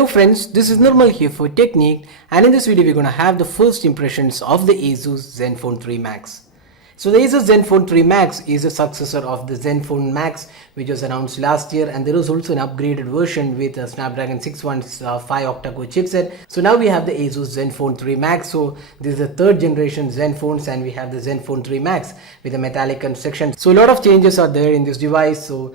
Hello friends, this is Nirmal here for Technique, and in this video we're going to have the first impressions of the ASUS Zenfone 3 Max. So the ASUS Zenfone 3 Max is a successor of the Zenfone Max, which was announced last year, and there was also an upgraded version with a Snapdragon 615 octa-core chipset. So now we have the ASUS Zenfone 3 Max. So this is the third generation Zenphones, and we have the Zenfone 3 Max with a metallic construction. So a lot of changes are there in this device. So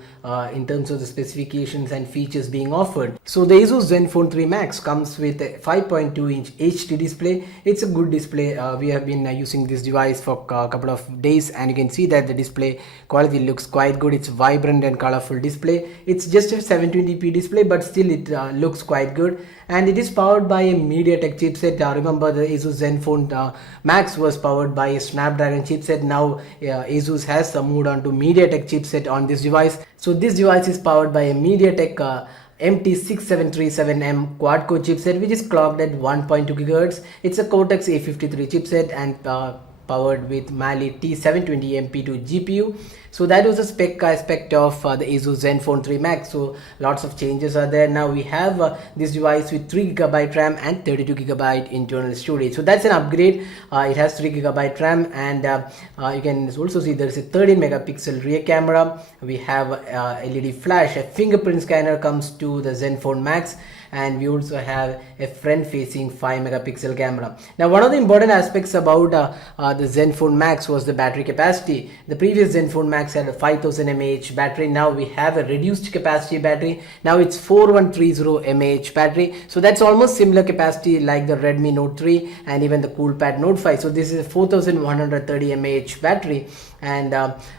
in terms of the specifications and features being offered. So the ASUS Zenfone 3 Max comes with a 5.2-inch HD display. It's a good display. We have been using this device for a couple of days, and you can see that the display quality looks quite good. It's vibrant and colorful display. It's just a 720p display, but still it looks quite good, and it is powered by a MediaTek chipset. Remember, the ASUS Zenfone Max was powered by a Snapdragon chipset. Now ASUS has moved on to MediaTek chipset on this device. So this device is powered by a MediaTek MT6737M quad-core chipset, which is clocked at 1.2 GHz. It's a Cortex A53 chipset and powered with Mali T720MP2 GPU. So that was the spec aspect of the ASUS Zenfone 3 Max. So lots of changes are there. Now we have this device with 3GB RAM and 32GB internal storage. So that's an upgrade. It has 3GB RAM, and you can also see there is a 13 megapixel rear camera. We have LED flash. A fingerprint scanner comes to the Zenfone Max, and we also have a front-facing 5 megapixel camera. Now, one of the important aspects about the Zenfone Max was the battery capacity. The previous Zenfone Max had a 5000 mAh battery. Now we have a reduced capacity battery. Now it's 4130 mAh battery. So that's almost similar capacity like the Redmi Note 3 and even the Coolpad Note 5. So this is a 4130 mAh battery. And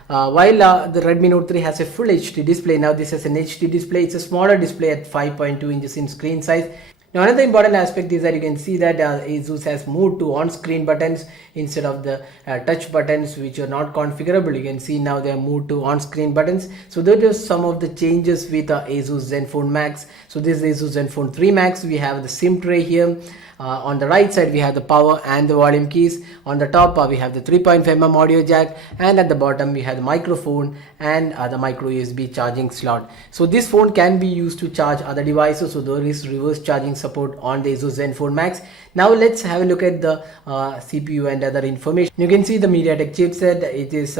while the Redmi Note 3 has a full HD display, now this has an HD display. It's a smaller display at 5.2 inches in screen size. Now another important aspect is that you can see that ASUS has moved to on-screen buttons instead of the touch buttons, which are not configurable. You can see now they have moved to on-screen buttons. So that is some of the changes with ASUS Zenfone Max. So this is ASUS Zenfone 3 Max. We have the SIM tray here. On the right side we have the power and the volume keys. On the top we have the 3.5mm audio jack, and at the bottom we have the microphone and the micro USB charging slot. So this phone can be used to charge other devices. So there is reverse charging support on the ASUS Zenfone Max. Now let's have a look at the CPU and other information. You can see the MediaTek chipset. It is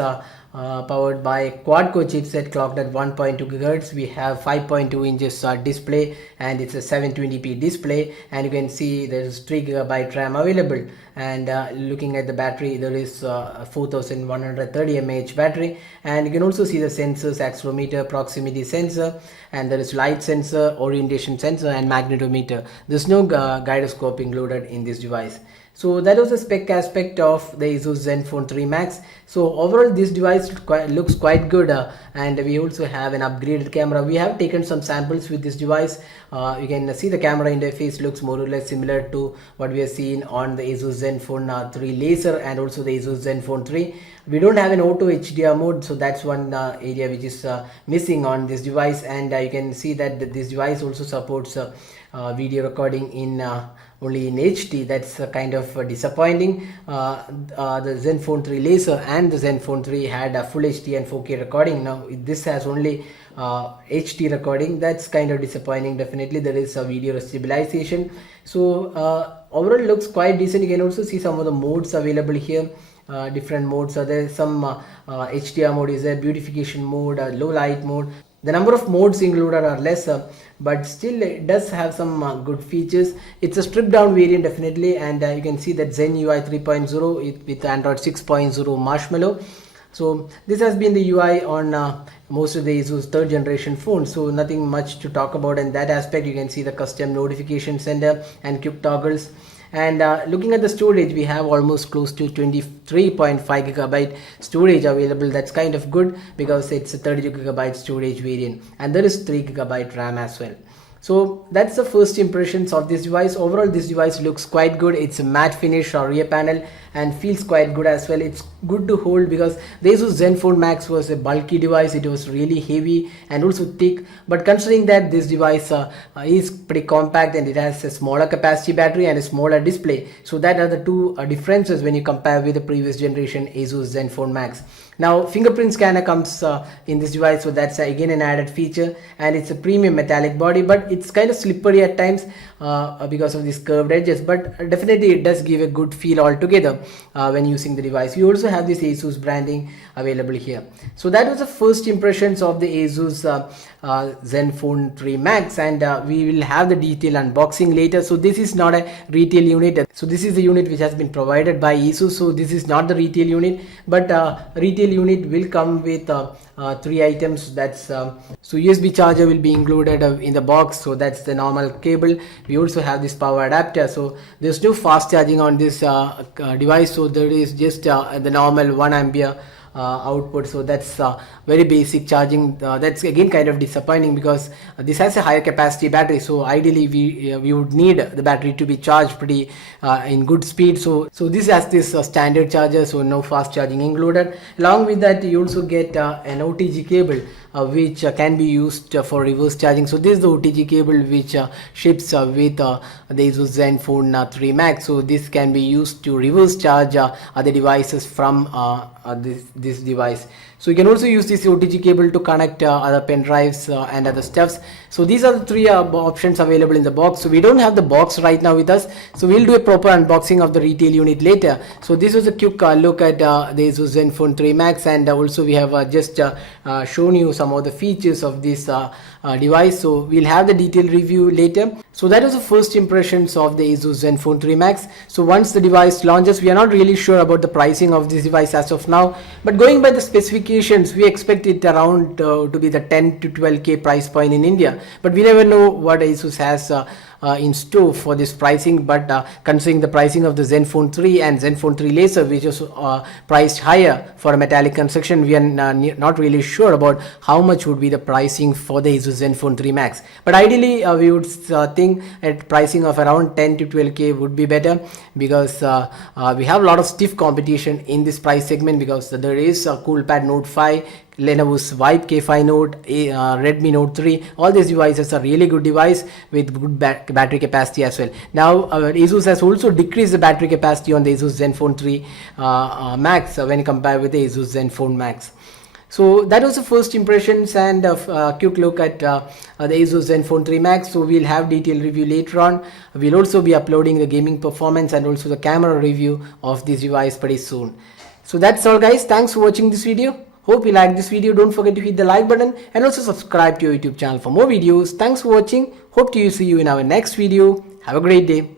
powered by a quad-core chipset clocked at 1.2 GHz. We have 5.2 inches display, and it's a 720p display, and you can see there is 3GB RAM available. And looking at the battery, there is 4130 mAh battery, and you can also see the sensors: accelerometer, proximity sensor, and there is light sensor, orientation sensor, and magnetometer. There's no gyroscope included in this device. So that was the spec aspect of the ASUS Zenfone 3 Max. So overall this device looks quite good, and we also have an upgraded camera. We have taken some samples with this device. You can see the camera interface looks more or less similar to what we have seen on the ASUS Zenfone 3 Laser and also the ASUS Zenfone 3. We don't have an auto HDR mode, so that's one area which is missing on this device. And you can see that this device also supports video recording in only in HD. That's kind of disappointing. The Zenfone 3 Laser and the Zenfone 3 had a full HD and 4K recording. Now this has only HD recording. That's kind of disappointing. Definitely there is a video stabilization. So overall looks quite decent. You can also see some of the modes available here. Different modes are there. Some HDR mode is there, beautification mode, low light mode. The number of modes included are lesser, but still it does have some good features. It's a stripped down variant definitely, and you can see that Zen UI 3.0 with Android 6.0 Marshmallow. So this has been the UI on most of the ASUS third generation phones. So nothing much to talk about in that aspect. You can see the custom notification center and quick toggles. And looking at the storage, we have almost close to 23.5 GB storage available. That's kind of good because it's a 32 GB storage variant, and there is 3 GB RAM as well. So that's the first impressions of this device. Overall this device looks quite good. It's a matte finish or rear panel, and feels quite good as well. It's good to hold because the ASUS Zenfone Max was a bulky device. It was really heavy and also thick, but considering that this device is pretty compact and it has a smaller capacity battery and a smaller display, so that are the two differences when you compare with the previous generation ASUS Zenfone Max. Now fingerprint scanner comes in this device, so that's again an added feature, and it's a premium metallic body, but it's kind of slippery at times because of these curved edges, but definitely it does give a good feel altogether when using the device. You also have this ASUS branding available here. So that was the first impressions of the ASUS Zenfone 3 Max, and we will have the detailed unboxing later. So this is not a retail unit, so this is the unit which has been provided by ASUS, so this is not the retail unit, but retail unit will come with three items. That's so USB charger will be included in the box, so that's the normal cable. We also have this power adapter, so there's no fast charging on this device, so there is just the normal 1 ampere output, so that's very basic charging. That's again kind of disappointing because this has a higher capacity battery, so ideally we would need the battery to be charged pretty in good speed. So this has this standard charger, so no fast charging included. Along with that, you also get an OTG cable which can be used for reverse charging. So this is the OTG cable which ships with the ASUS Zenfone 3 Max, so this can be used to reverse charge other devices from this device. So you can also use this OTG cable to connect other pen drives and other stuffs. So these are the three options available in the box. So we don't have the box right now with us, so we'll do a proper unboxing of the retail unit later. So this was a quick look at the ASUS Zenfone 3 Max, and also we have just shown you some of the features of this device. So we'll have the detailed review later. So that was the first impressions of the ASUS Zenfone 3 Max. So once the device launches, we are not really sure about the pricing of this device as of now, but going by the specifications, we expect it around to be the 10 to 12k price point in India, but we never know what ASUS has in store for this pricing. But considering the pricing of the Zenfone 3 and Zenfone 3 Laser, which is priced higher for a metallic construction, we are not really sure about how much would be the pricing for the ASUS Zenfone 3 Max. But ideally we would think at pricing of around 10 to 12k would be better, because we have a lot of stiff competition in this price segment, because there is a Coolpad Note 5, Lenovo's Vibe K5 Note, Redmi Note 3. All these devices are really good device with good battery capacity as well. Now ASUS has also decreased the battery capacity on the ASUS Zenfone 3 Max when compared with the ASUS Zenfone Max. So that was the first impressions and a quick look at the ASUS Zenfone 3 Max. So we'll have detailed review later on. We'll also be uploading the gaming performance and also the camera review of this device pretty soon. So that's all guys, thanks for watching this video. Hope you like this video. Don't forget to hit the like button and also subscribe to your YouTube channel for more videos. Thanks for watching. Hope to see you in our next video. Have a great day.